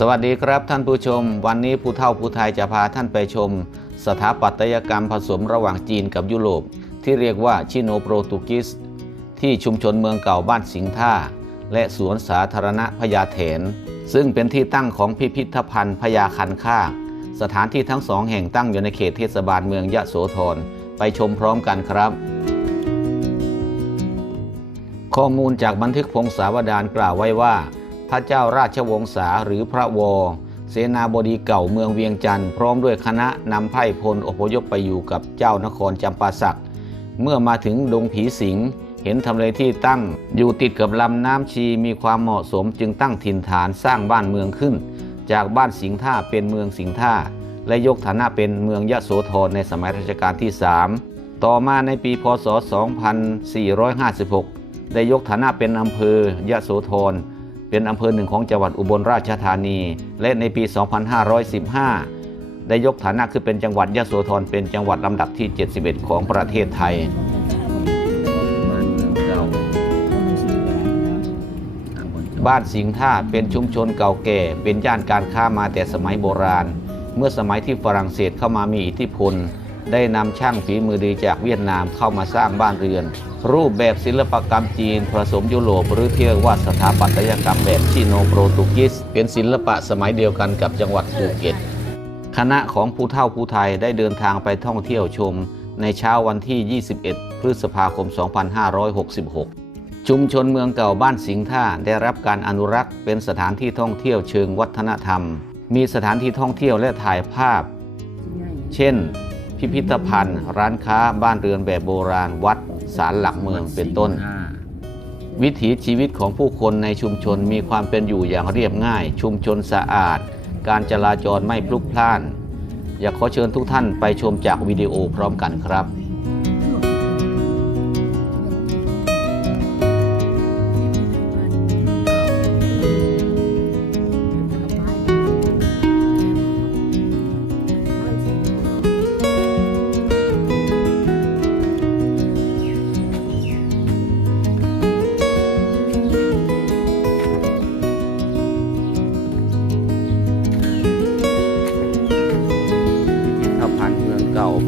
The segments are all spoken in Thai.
สวัสดีครับท่านผู้ชม วันนี้ผู้เฒ่าผู้ไทยจะพาท่านไปชม สถาปัตยกรรมผสมระหว่างจีนกับยุโรป ที่เรียกว่าชิโนโปรตุกิส ที่ชุมชนเมืองเก่าบ้านสิงห์ท่า และสวนสาธารณะพญาเถน ซึ่งเป็นที่ตั้งของพิพิธภัณฑ์พญาคันคาสถานที่ทั้งสองแห่งตั้งอยู่ในเขตเทศบาลเมืองยะโสธรไปชมพร้อมกันครับ ข้อมูลจากบันทึกพงศาวดารกล่าวไว้ว่า พระเจ้าราชวงศาหรือพระวอเสนาบดีเก่าเมืองเวียงจันทร์พร้อมด้วยคณะนำไพ่พลอพยพไปอยู่กับเจ้านครจำปาสัก เมื่อมาถึงดงผีสิง เห็นทำเลที่ตั้ง อยู่ติดกับลำน้ำชีมีความเหมาะสมจึงตั้งถิ่นฐานสร้างบ้านเมืองขึ้น จากบ้านสิงท่าเป็นเมืองสิงท่า และยกฐานะเป็นเมืองยะโสธรในสมัยรัชกาลที่ 3 ต่อมาในปีพศ 2456 ได้ยกฐานะเป็นอำเภอยะโสธร เป็นอำเภอหนึ่งของจังหวัดอุบลราชธานี และในปี 2515 ได้ยกฐานะขึ้นเป็นจังหวัดยะโสธรเป็นจังหวัดลำดับที่ 71 ของประเทศไทย บ้านสิงห์ท่าเป็นชุมชนเก่าแก่ เป็นย่านการค้ามาแต่สมัยโบราณ เมื่อสมัยที่ฝรั่งเศสเข้ามามีอิทธิพล ได้นำช่างฝีมือดีจากเวียดนามเข้ามาสร้างบ้านเรือน รูปแบบศิลปกรรมจีน ผสมยุโรปหรือที่เรียกว่าสถาปัตยกรรมแบบชิโนโปรตุกิส เป็นศิลปะสมัยเดียวกันกับจังหวัดภูเก็ต คณะของผู้เฒ่าผู้ไทยได้เดินทางไปท่องเที่ยวชม ในเช้าวันที่ 21 พฤษภาคม 2566ชุมชนเมืองเก่าบ้านสิงห์ท่าได้รับการอนุรักษ์เป็นสถานที่ท่องเที่ยวเชิงวัฒนธรรม มีสถานที่ท่องเที่ยวและถ่ายภาพ เช่น พิพิธภัณฑ์ ร้านค้าบ้านเรือนแบบโบราณวัดศาลหลักเมืองเป็นต้น วิถีชีวิตของผู้คนในชุมชนมีความเป็นอยู่อย่างเรียบง่าย ชุมชนสะอาด การจราจรไม่พลุกพล่าน อยากขอเชิญทุกท่านไปชมจากวิดีโอพร้อมกันครับ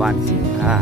บ้านสิงห์ท่า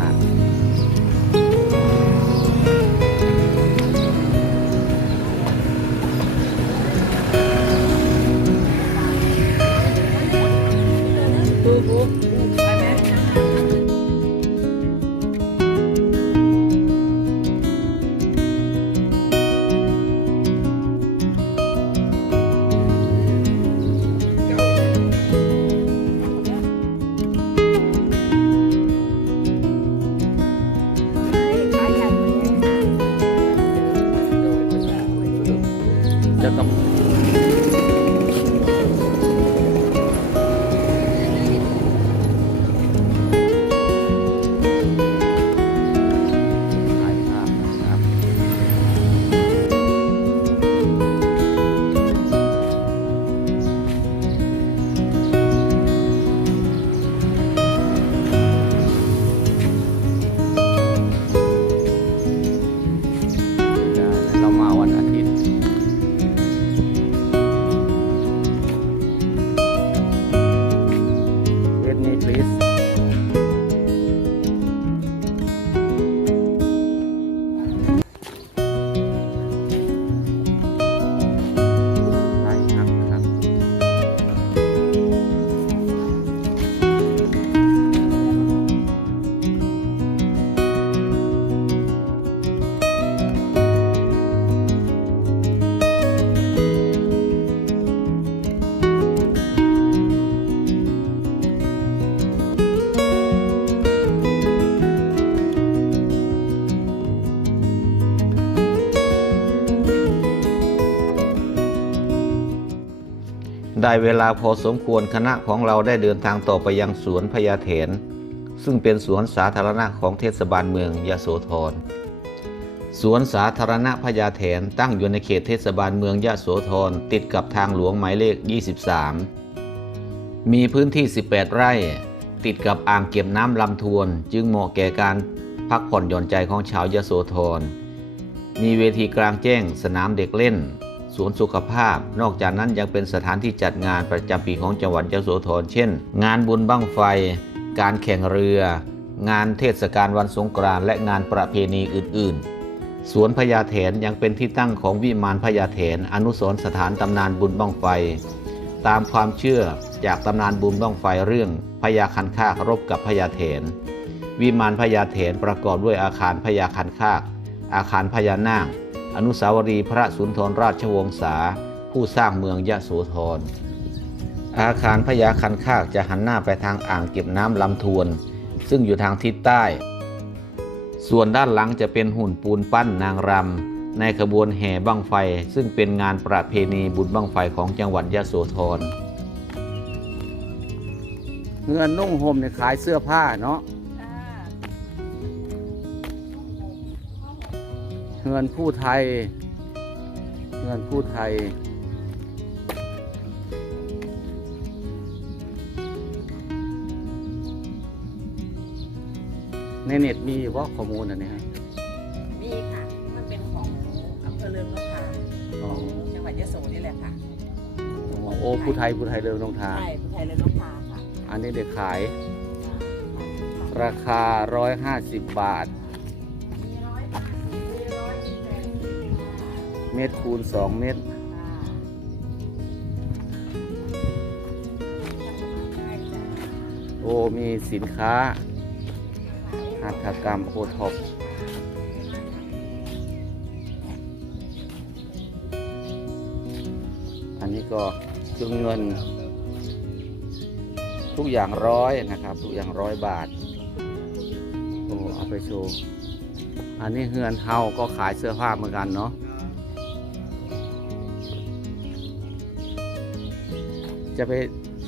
ได้เวลาพอสมควรคณะของเราได้เดินทางต่อไปยังสวนพญาเถน ซึ่งเป็นสวนสาธารณะของเทศบาลเมืองยะโสธรสวนสาธารณะพญาเถนตั้งอยู่ในเขตเทศบาลเมืองยะโสธรติดกับทางหลวงหมายเลข 23 มีพื้นที่ 18 ไร่ ติดกับอ่างเก็บน้ำลำทวน จึงเหมาะแก่การพักผ่อนหย่อนใจของชาวยะโสธรมีเวทีกลางแจ้งสนามเด็กเล่น สวนสุขภาพ นอกจากนั้นยังเป็นสถานที่จัดงานประจำปีของจังหวัดยโสธรเช่น งานบุญบั้งไฟ การแข่งเรือ งานเทศกาลวันสงกรานต์และงานประเพณีอื่น ๆ สวนพญาเถนยังเป็นที่ตั้งของวิมานพญาเถนอนุสรณ์สถานตำนานบุญบั้งไฟ ตามความเชื่อจากตำนานบุญบั้งไฟเรื่องพญาคันคากรบกับพญาเถนวิมานพญาเถนประกอบด้วยอาคารพญาคันคาก อาคารพญานาค อนุสาวรีย์พระสุนทรราชวงศา ผู้สร้างเมืองยะโสธร อาคารพญาคันคากจะหันหน้าไปทางอ่างเก็บน้ำลำทวน ซึ่งอยู่ทางทิศใต้ ส่วนด้านหลังจะเป็นหุ่นปูนปั้นนางรำในขบวนแห่บั้งไฟ ซึ่งเป็นงานประเพณีบุญบั้งไฟของจังหวัดยะโสธรเงินนุ่งห่มเนี่ยขายเสื้อผ้าเนาะ เงินผู้ไทย เงินผู้ไทย ในเน็ตมีอยู่ว่าข้อมูลอันนี้ฮะมีค่ะ มันเป็นของอำเภอเริงนกทาอ๋อจังหวัดยะโสนี่แหละค่ะ โอ้ผู้ไทยผู้ไทยเริงนองทาใช่พุทธไทยเริงนกทาค่ะ อันนี้เด็กขาย ราคา 150 บาท เม็ดคูณ2เม็ดค่ะใช่จ้ะโอ้มีสินค้าหัตถกรรมโอท็อปอันนี้ก็เครื่องเงิน ทุกอย่างร้อยนะครับ ทุกอย่างร้อยบาท โอ้เอาไปโชว์ อันนี้เฮือนเฮาก็ขายเสื้อผ้าเหมือนกันเนาะ จะไป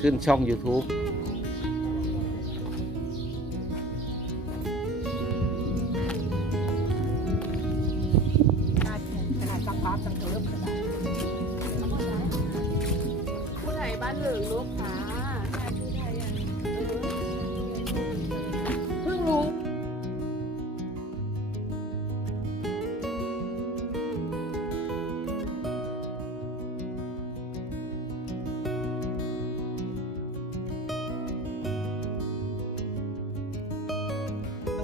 ขึ้นช่อง YouTube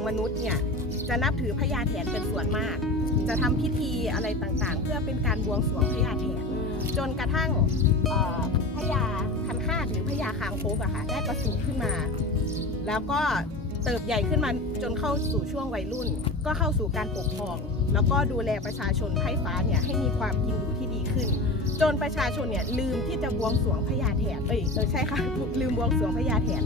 มนุษย์เนี่ยจะนับถือพญาแถนเป็นส่วนมาก จะทำพิธีอะไรต่างๆ เพื่อเป็นการบวงสรวงพญาแถนจนกระทั่งเอ่อพญาคันคาดหรือพญาคางคกอะค่ะได้ประสูติขึ้นมา แล้วก็เติบใหญ่ขึ้นมาจนเข้าสู่ช่วงวัยรุ่น ก็เข้าสู่การปกครอง แล้วก็ดูแลประชาชนไพร่ฟ้าเนี่ยให้มีความกินอยู่ที่ดีขึ้น จนประชาชนเนี่ยลืมที่จะบวงสรวงพญาแถนเอ้ยเออใช่ค่ะลืมบวงสรวงพญาแถน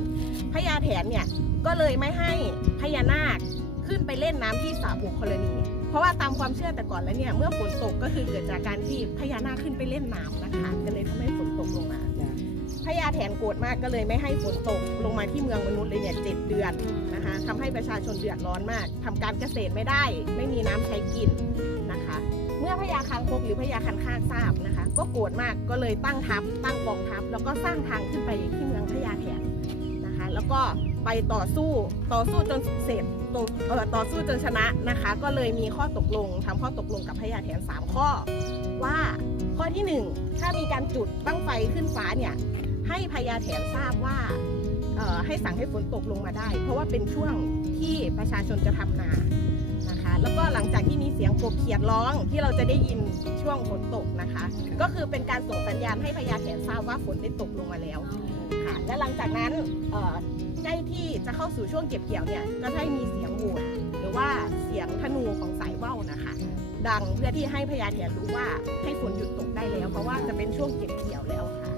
พญาแถนเนี่ย ก็เลยไม่ให้พญานาคขึ้นไปเล่นน้ำที่สระบุคลนี เพราะว่าตามความเชื่อแต่ก่อนแล้วเนี่ย เมื่อฝนตกก็คือเกิดจากการที่พญานาคขึ้นไปเล่นน้ำนะคะก็เลยทำให้ฝนตกลงมาพญาแถนโกรธมากก็เลยไม่ให้ฝนตกลงมาที่เมืองมนุษย์เลยเนี่ยเจ็ดเดือนนะคะทำให้ประชาชนเดือดร้อนมากทำการเกษตรไม่ได้ ไม่มีน้ำใช้กินนะคะ เมื่อพญาคางคกหรือพญาคันคากทราบนะคะ ก็โกรธมากก็เลยตั้งทัพตั้งกองทัพ แล้วก็สร้างทางขึ้นไปที่เมืองพญาแถนนะคะ แล้วก็ ไปต่อสู้ต่อสู้จนเสร็จต่อเอ่อต่อสู้จนชนะนะคะ ก็เลยมีข้อตกลงทำข้อตกลงกับพญาแถนสามข้อ ว่าข้อที่หนึ่งถ้ามีการจุดตั้งไฟขึ้นฟ้าเนี่ยให้พญาแถนทราบว่าให้สั่งให้ฝนตกลงมาได้ เพราะว่าเป็นช่วงที่ประชาชนจะทำนานะคะ แล้วก็หลังจากที่มีเสียงกบเขียดร้องที่เราจะได้ยินช่วงฝนตกนะคะ ก็คือเป็นการส่งสัญญาณให้พญาแถนทราบว่าฝนได้ตกลงมาแล้วค่ะและหลังจากนั้น ใกล้ที่จะเข้าสู่ช่วงเก็บเกี่ยวเนี่ยก็ได้มีเสียงโหวดหรือว่าเสียงธนูของสายว่าวนะคะ ดังเพื่อที่ให้พญาแถนรู้ว่าให้ฝนหยุดตกได้แล้ว เพราะว่าจะเป็นช่วงเก็บเกี่ยวแล้วค่ะ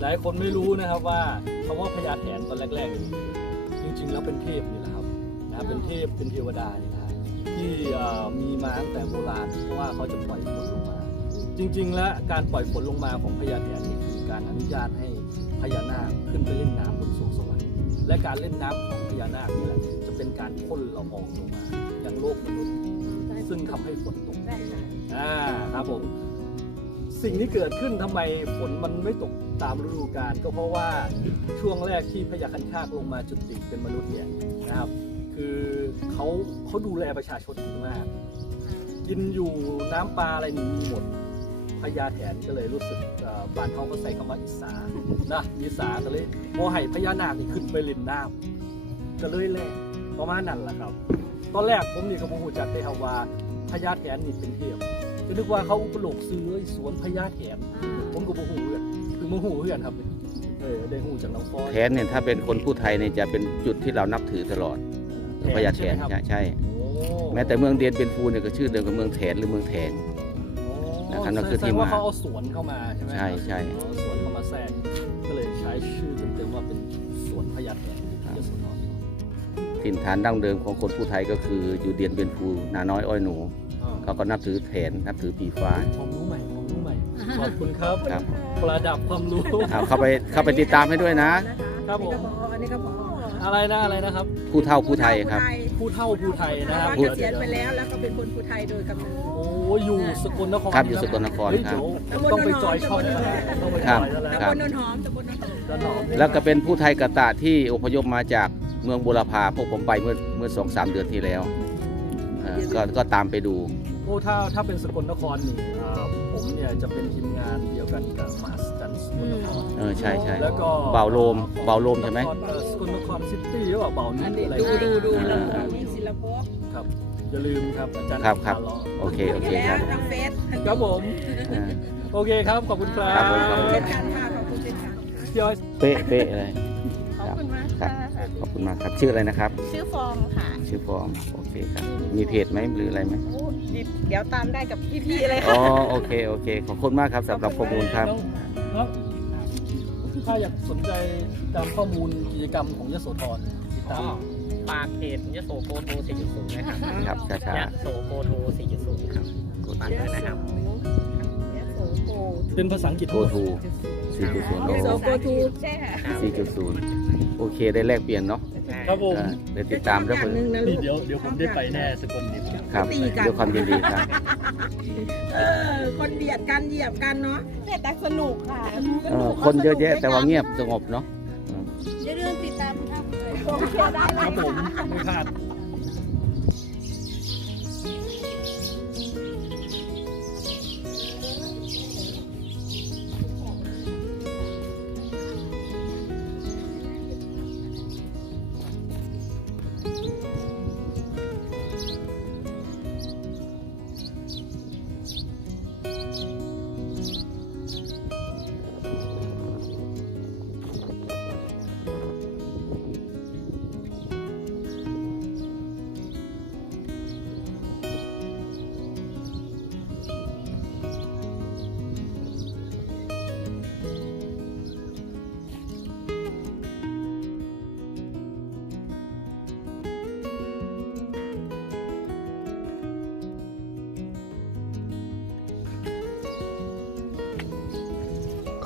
หลายคนไม่รู้นะครับว่าคำว่าพญาแถนตอนแรกๆ จริงๆแล้วเป็นเทพนี่แหละครับนะเป็นเทพเป็นเทวดานี่นะที่มีมาตั้งแต่โบราณเพราะว่าเขาจะปล่อยฝนลงมา จริง ๆ แล้วการปล่อยฝนลงมาของพญาแถนนี่ การอนุญาตให้พญานาคขึ้นไปเล่นน้ำบนสวงสวรรค์และการเล่นน้ำของพญานาคนี่แหละจะเป็นการพ่นละอองลงมายังโลกมนุษย์ซึ่งทำให้ฝนตกได้ค่ะอ่าครับผมสิ่งที่เกิดขึ้นทำไมฝนมันไม่ตกตามฤดูกาลก็เพราะว่าช่วงแรกที่พญาคันคากลงมาจุติเป็นมนุษย์เนี่ยนะครับ คือเขาเขาดูแลประชาชนดีมาก กินอยู่น้ำปลาอะไรนี่มีหมด พพญาแถนก็เลยรู้สึกเอ่อบ้านเขาก็ใส่คำว่าอีสานะอีสาก็เลยโมให้พญานาคนี่ขึ้นไปเล่นน้ำก็เลยแหละประมาณนั้นแหละครับ ตอนแรกผมนี่ก็บ่ฮู้จักได้ครับว่าพญาแถนนี่เป็นเทพก็นึกว่าเขาอุปโลกซื้อไอ้สวนพญาแถนผมก็บ่ฮู้เพื่อนคือมาฮู้เพื่อนครับเออได้ฮู้จากน้องฟอยแทนเนี่ยถ้าเป็นคนผู้ไทยเนี่ยจะเป็นจุดที่เรานับถือตลอดพญาแถนใช่ไหมใช่ครับใช่โอ้แม้แต่เมืองเดียนเป็นฟูเนี่ยก็ชื่อเดิมกับเมืองแถนหรือเมืองแถง นะครับนั่นคือที่แสดงว่ามาเขาเอาสวนเข้ามาใช่ไหมใช่ใช่เอาสวนเข้ามาแทรกก็เลยใช้ชื่อเต็มๆว่าเป็นสวนพญาแถนที่ยโสธรถิ่นฐานดั้งเดิมของคนผู้ไทยก็คืออยู่เดียนเป็นฟูนาน้อยอ้อยหนูอ่าเขาก็นับถือแถนนับถือปีฟ้าความรู้ใหม่ความรู้ใหม่ขอบคุณครับครับประดับความรู้เอาเข้าไปเข้าไปติดตามให้ด้วยนะ ครับผม อันนี้ก็พออะไรนะอะไรนะครับ ผู้เฒ่าผู้ไทยครับ ผู้เฒ่าผู้ไทยเพนะราะครับว่าพูเกดษียณไปแล้วแล้วก็เป็นคนภูไทยโดยกำเนิด โอ้อยู่สกลนครครับอยู่สกลนครเฮ้ยครับเดี๋ยวต้องไปจอยช่องแล้วต้องไปจอยแล้วแหละครับตำบลนนหอมตำบลนนหอมด้านหนองแล้วก็เป็นผู้ไทยกะตะที่อพยพมาจากเมืองบุรพาพวกผมไปเมื่อเมื่อสองสามเดือนที่แล้วเอ่อก็ก็ตามไปดู โอ้ถ้าถ้าเป็นสกลนครนี่อ่าผมเนี่ยจะเป็นทีมงานเดียวกันกับมาสจันสกลนคร เออใช่ใช่แล้วก็เบาโลมเบาโลมใช่ไหม นครเอ่อสกลนครซิตี้หรือเปล่าเบานี่อะไรดูดูดูอ่าดูมีศิลปะครับอย่าลืมครับอาจารย์ครับครับพาล้อโอเค โอเคครับแล้วทางเฟซครับผมเออโอเคครับขอบคุณครับครับผมครับผมเช่นกันค่ะขอบคุณเช่นกันพี่อ้อย เป๊ะเป๊ะเลย ขอบคุณมากครัค่ะบขอบคุณมากครับชื่ออะไรนะครับ ชื่อฟองค่ะชื่อฟอร์มโอเคครับ มีเพจไหมหรืออะไรไหมโอ้เดี๋ยวตามได้กับพี่ๆเลยอ๋ค่ะอโอเคโอเคขอบคุณมากครับสำหรับข้อมูลครับแล้ว ถ้าอยากสนใจตามข้อมูลกิจกรรมของยโสธรติดตามฝากเพจยโสโกโท4.0นะครับครับช้ายโสโกโท4.0ครับๆกดฝากด้วยนะครับยโสโกเป็นภาษาอังกฤษโกทูสี่จุดศูนย์ยโสโกทูใช่ค่ะสี่จุดศูนย์โอเคได้แลกเปลี่ยนเนาะ ครับผมเออได้ติดตามด้วยอคย่านงหนึ่งนะลูนี่ก เดี๋ยวเดี๋ยวผมได้ไปแน่สกลนี่ครับตีกัน ด้วยความยินดีครับ เออ คนเบียดกันเหยียบกันเนาะ แต่สนุกค่ะเออคนเยอะแยะแต่ว่าเงียบสงบเนาะอืมอย่าลืมติดตามครับโอเคได้ครับเลยผมไม่พลาด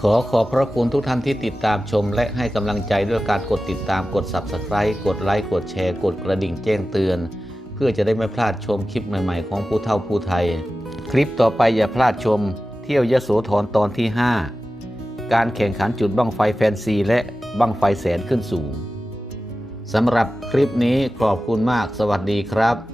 ขอขอบพระคุณทุกท่านที่ติดตามชม และให้กำลังใจด้วยการกดติดตามกด Subscribe กดไลค์กดแชร์ กดกระดิ่งแจ้งเตือน เพื่อจะได้ไม่พลาดชมคลิปใหม่ๆ ของผู้เฒ่าผู้ไทย คลิปต่อไปอย่าพลาดชม เที่ยวยโสธรตอนที่ 5 การแข่งขันจุดบั้งไฟแฟนซี และบั้งไฟแสนขึ้นสูงสำหรับคลิปนี้ขอบคุณมากสวัสดีครับ